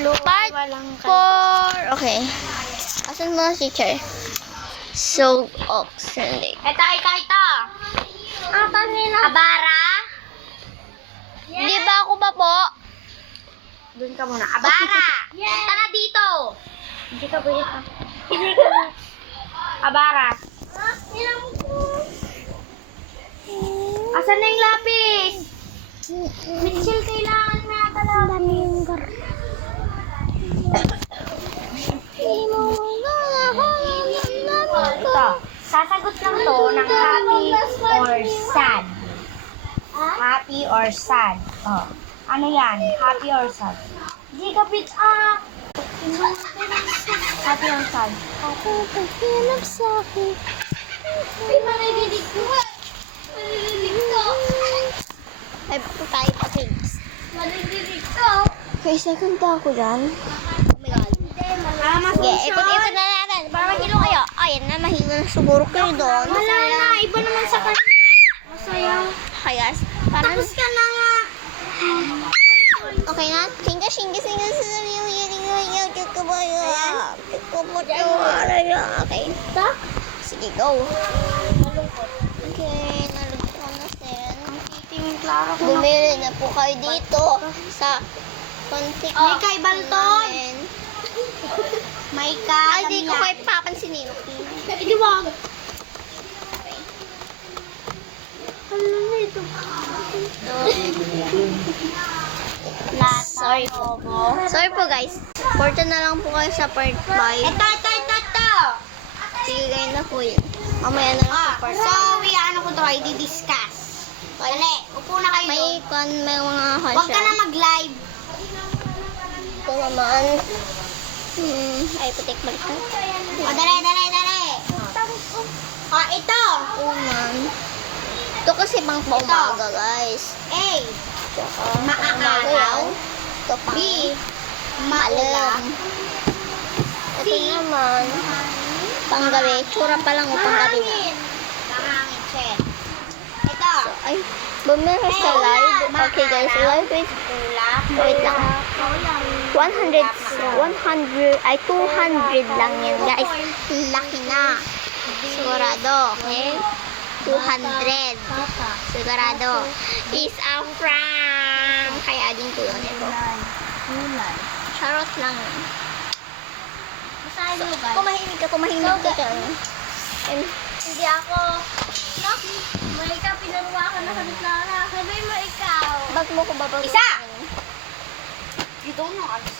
Part 4. Okay. Asan mo si teacher? So, Oxendic. Ito. Abara? Di ba ako ba po? Doon ka muna. Abara! Tara dito! Hindi ka ba dito? Abara. Asan na yung lapis? Mitchell, kailangan na talaga. Ito. Sasagot lang to ng happy or sad. Happy or sad. Oh. Ano yan? Happy or sad? Di kapit Happy or sad? Ako pagkilap sa akin. Ay, marinig ko. Marinig ko. Ay, tayo pa kids. Marinig ko. Okay, second pa ako dyan. Oh my God. Sige, ikot-ikot na natin. Para mahilo kayo. Ayan na, mahilo na siguro kayo doon. Wala na. Iba naman sa kanya. Masaya. Okay guys, parang... Tapos ka na nga. Okay na? Singa. Okay. Sige, go. Okay, nalugod ko na sin. Tingin klaro ko na. Bumili na po kayo dito sa kontik May kay Balton. namin. May ka. Ay, di ko kayo papansinin. Hindi wag. Ano na ito? Sorry po. Sorry po guys. Porta na lang po kayo sa part 5. Ito. Sige, ganyan na po yun. Mamaya na lang sa part 5. So, ano ko to, i-discuss. Dali, upo na kayo. May mga Huwag hansya. ka na mag-live. Ito naman. Ay, putik balik na. O, dali. O, ito. Uman. Ito kasi pang umaga guys. A. Tsaka Maaraw. Ito pang B. maalam. Ito naman. Panggabi. Tsura pa lang o panggabi na. Mahangin, Chen. Ito. Ay, bumira sa live. Okay guys, live is... Wait lang. 200 lang yan guys. Laki na. Sigurado, okay? 200. Sigurado. Is a prank. Kaya din ko yun ito. Charot lang. So, kumahimik ka dyan. And, Hindi ako. No? May ikaw, pinaruwa ka na sa Clara. Sabi mo ikaw. bag mo ko babag. Isa! You don't know how to